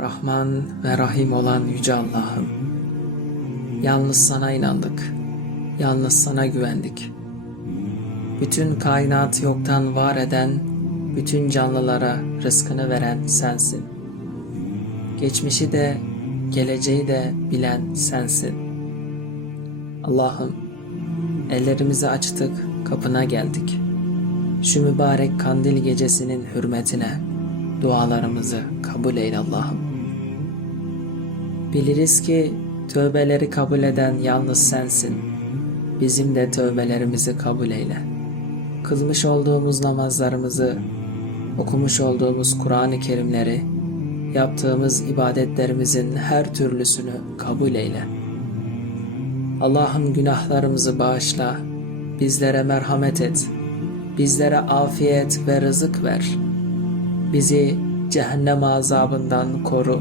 Rahman ve Rahim olan Yüce Allah'ım. Yalnız sana inandık. Yalnız sana güvendik. Bütün kainatı yoktan var eden, bütün canlılara rızkını veren sensin. Geçmişi de, geleceği de bilen sensin. Allah'ım, ellerimizi açtık, kapına geldik. Şu mübarek kandil gecesinin hürmetine dualarımızı kabul eyle Allah'ım. Biliriz ki tövbeleri kabul eden yalnız sensin. Bizim de tövbelerimizi kabul eyle. Kılmış olduğumuz namazlarımızı, okumuş olduğumuz Kur'an-ı Kerimleri, yaptığımız ibadetlerimizin her türlüsünü kabul eyle. Allah'ım günahlarımızı bağışla, bizlere merhamet et, bizlere afiyet ve rızık ver. Bizi cehennem azabından koru.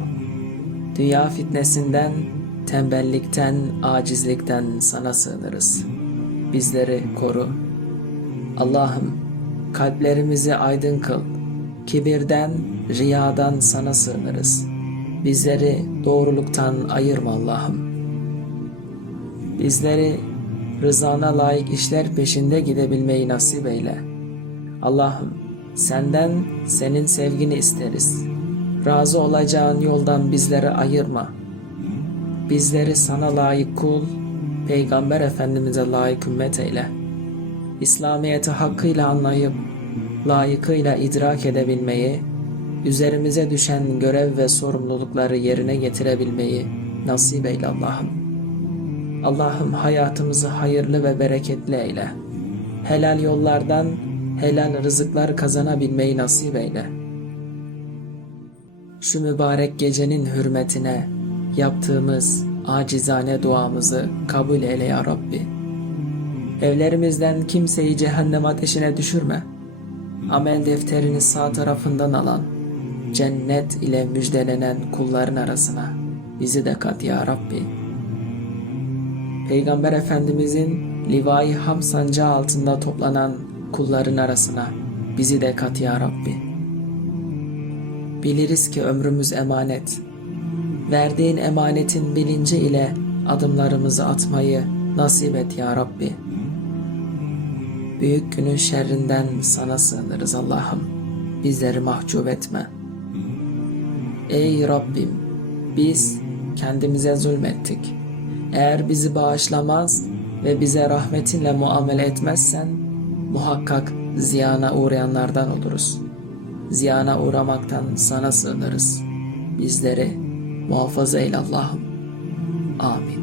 Dünya fitnesinden, tembellikten, acizlikten sana sığınırız. Bizleri koru. Allah'ım kalplerimizi aydın kıl. Kibirden, riyadan sana sığınırız. Bizleri doğruluktan ayırma Allah'ım. Bizleri rızana layık işler peşinde gidebilmeyi nasip eyle. Allah'ım senden senin sevgini isteriz. Razı olacağın yoldan bizleri ayırma. Bizleri sana layık kul, Peygamber Efendimiz'e layık ümmet eyle. İslamiyet'i hakkıyla anlayıp, layıkıyla idrak edebilmeyi, üzerimize düşen görev ve sorumlulukları yerine getirebilmeyi nasip eyle Allah'ım. Allah'ım hayatımızı hayırlı ve bereketli eyle. Helal yollardan helal rızıklar kazanabilmeyi nasip eyle. Şu mübarek gecenin hürmetine yaptığımız acizane duamızı kabul eyle ya Rabbi. Evlerimizden kimseyi cehennem ateşine düşürme. Amel defterini sağ tarafından alan, cennet ile müjdelenen kulların arasına bizi de kat ya Rabbi. Peygamber Efendimizin Livai Ham sancağı altında toplanan kulların arasına bizi de kat ya Rabbi. Biliriz ki ömrümüz emanet. Verdiğin emanetin bilinci ile adımlarımızı atmayı nasip et ya Rabbi. Büyük günün şerrinden sana sığınırız Allah'ım. Bizleri mahcup etme. Ey Rabbim, biz kendimize zulmettik. Eğer bizi bağışlamaz ve bize rahmetinle muamele etmezsen muhakkak ziyana uğrayanlardan oluruz. Ziyana uğramaktan sana sığınırız. Bizleri muhafaza eyle Allah'ım. Amin.